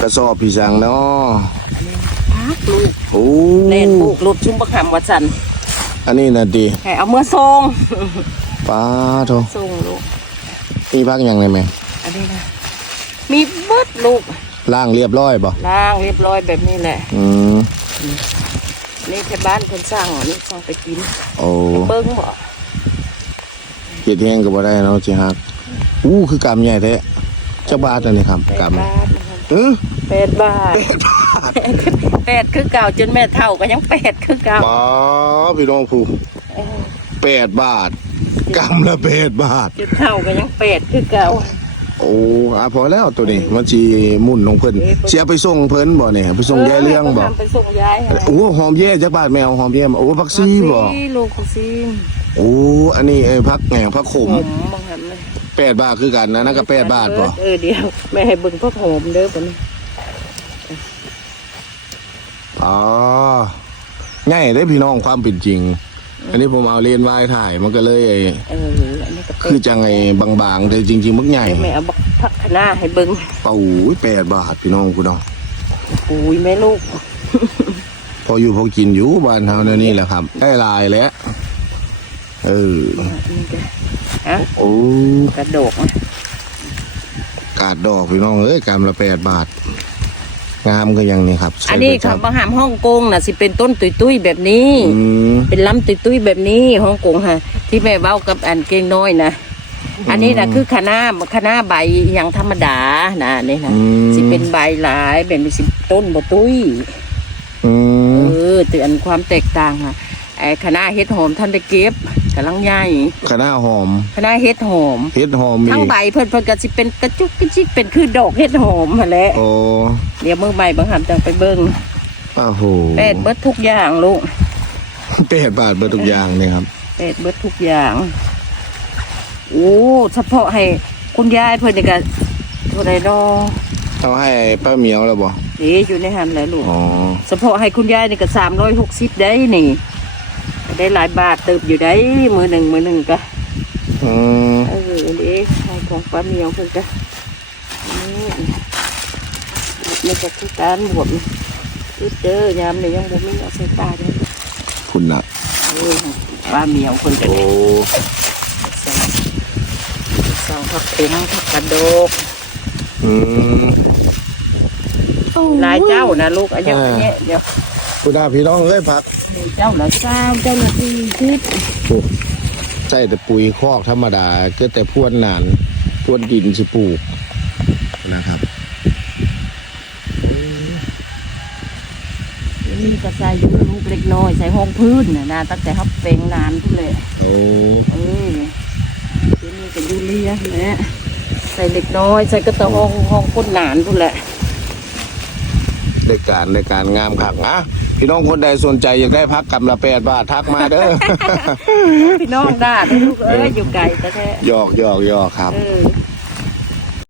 กระสอบพี่สังเนาะพักลูกโอ้เล่นลูกรถชุ่มบักหำวัดสันอันนี้น่ะดีให้เอาเมื่อทรงป้าโททรงลูกมีพักหยังไงแม่อันนี้นะมีเบิดลูกล่างเรียบร้อยบ่ล้างเรียบร้อยแบบนี้แหละ อืมนี่ที่บ้านคนสร้างอันนี้สร้างไปกิน โอ้เบิ้งบ่เกียดแห้งก็บ่ได้เนาะจิฮักอู้คือกำใหญ่แท้เจ้าบาทอันนี้ครับแปดกำบาท นะครับเออแปดบาทแปดคือเก่าจนแม่เท่าก็ยังแปดคือเก่าป้าพี่น้องผู้เออแปดบาทกำละแปดบาทจนเท่าก็ยังแปดคือเก่าโอ้อาพอแล้วตัวนี้มันจีมุ่นลงเพิ่นเสียไปส่งเพิ่นบ่เนี่ยไปส่งยายเลี้ยงบ่ไปส่งยายให้โอ้หอมแย่จักบาทแมวหอมแย่มาโอ้พักซีบ่ผักชีลูกผักซีโอ้อันนี้ไอ้พักแหงพักขมผมบางหันเลย แปดบาทคือกันนะนั่นก็แปดบาทบ่เออเดี๋ยวแม่ให้เบิ่งพ่อโหมเด้อปะนี่อ๋อง่ายได้พี่น้องความเป็นจริง อันนี้ผมเอาเลนส์วายถ่ายมันก็เลยไอ้เอออันนี้ก็เป็คือจังไอ้บางๆแต่จริง ๆมันใหญ่แม่เอาบักผักคะน้าให้เบิ่งโอ้ยแปดบาทพี่น้องคุณน้องปุยแม่ลูก พออยู่พอกินอยู่บ้านเฮาเนี่ยนี่แหละครับ ได้ลายแล้วเออ นี่ก็ฮะโอ้กระโดกกาดดอกพี่น้องเอ้ยกำละแปดบาท งามก็ยังนี่ครับอันนี้ใส่ค่ะไปบางหามฮ่องกงน่ะสิเป็นต้นตุยๆแบบนี้ อืมเป็นลำตุยๆแบบนี้ฮ่องกงค่ะที่แม่เว้ากับอันเก่งน้อยนะอันนี้นะคือคะน้าคะน้าใบอย่างธรรมดานะนี่นะอืมสิเป็นใบหลายเป็นสิต้นบ่ตุ้ย อืมเออเตือนความแตกต่างค่ะ ไอ้คณะเฮ็ดหอมท่านได้เก็บกำลังใหญ่คณะหอมคณะเฮ็ดหอมเฮ็ดหอมมีทั้งใบเพิ่นเพิ่นก็สิเป็นกระจุกกระจิกเป็นคือดอกเฮ็ดหอมหั่นแหละโอ้เดี๋ยวมื้อใหม่บางหามจังไปเบิ่งอ้าวโหเป็ดเบิดทุกอย่างลูกแปดบาทเบอร์ทุกอย่างนี่ครับเป็ดเบิดทุกอย่าง โอ้เฉพาะให้คุณยายเพิ่นนี่ก็เท่าใดดอเอาให้ป้าเหมียวแล้วบ่เด้อยู่ในหันแหละลูกอ๋อเฉพาะให้คุณยายนี่ก็360ได้นี่ ได้หลายบาทเติบอยู่ได้มือหนึ่งมือหนึ่งก็อืมเออเด็กให้ของป้าเมียวเพิ่นก็นี่นี่ก็คือการบวบคือเจอยามนี่ยังบ่มีเอาใส่ตาเลยคุณน่ะเออป้าเมียวเพิ่นก็โอ้ได้สองสองผักเข็มผักกระโดก อืม หลายเจ้านะลูกอันยังอันเนี้ยเดี๋ยว คุณอาพี่น้องเอ้ยพัก เจ้าละสามเจ้าละสี่สิบโอ้ใส่แต่ปุ๋ยคอกธรรมดาก็แต่พรวนหนานพรวนดินสิปลูกนะครับนี่ก็ใส่อยูลูกเล็กน้อยใส่ห้องพื้นนะนะตั้งแต่เขาเป็นนานพุ่นเลยโอ้เออที่นี่ก็ยูเรียแหละใส่เล็กน้อย ใส่ก็ต้องห้องห้องก้นหนานพุ่นแหละได้การได้การงามขักนะ พี่น้องคนใดสนใจอยากได้พักกำละแปดบาททักมาเด้อ พี่น้องด่าได้ลูกเอ้ยอยู่ไกลแต่แท้หยอกหยอกหยอกครับ เออ